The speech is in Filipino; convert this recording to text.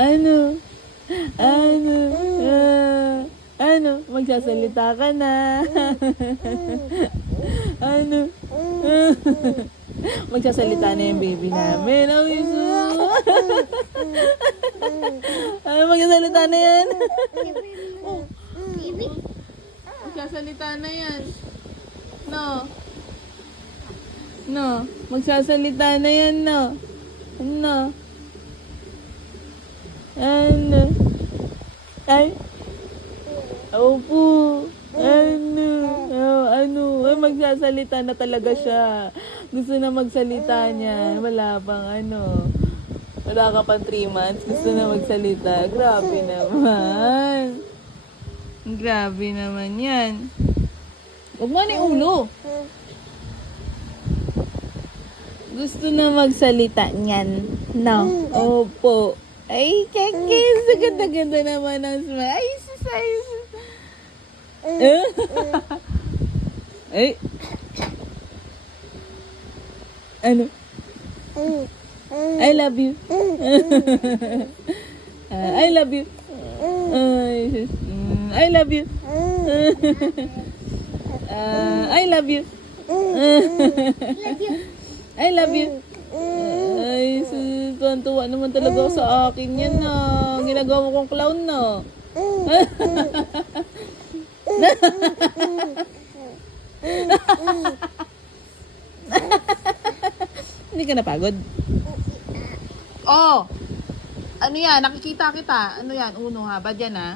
Ano? Ano? Ano? Magsasalita ka na. Ano? Magsasalita na yung baby namin. Ang iso. Ano, magsasalita na yan? Magsasalita na yan. No. No. Magsasalita na yan, no. No. Ano? Ay. Opo. Ano? Oh, ano? Ay, magsasalita na talaga siya. Gusto na magsalita niya. Wala pang ano. Wala ka pang 3 months. Gusto na magsalita. Grabe naman. Grabe naman yan. Huwag mo na yung ulo. Gusto na magsalita niyan. No. Opo. Ay, kekis. Ganda-ganda naman ang smile. Ay, susay. Ay. Ano? I love you. I love you. Ay, I love you. I love you. I love you. Ay, tuwan-tuwa naman talaga ako sa akin yan na. Ginagawa mo kong clown na. Hindi ka napagod? Oh! Ano yan? Nakikita kita. Ano yan? Uno ha? Bad yan ha?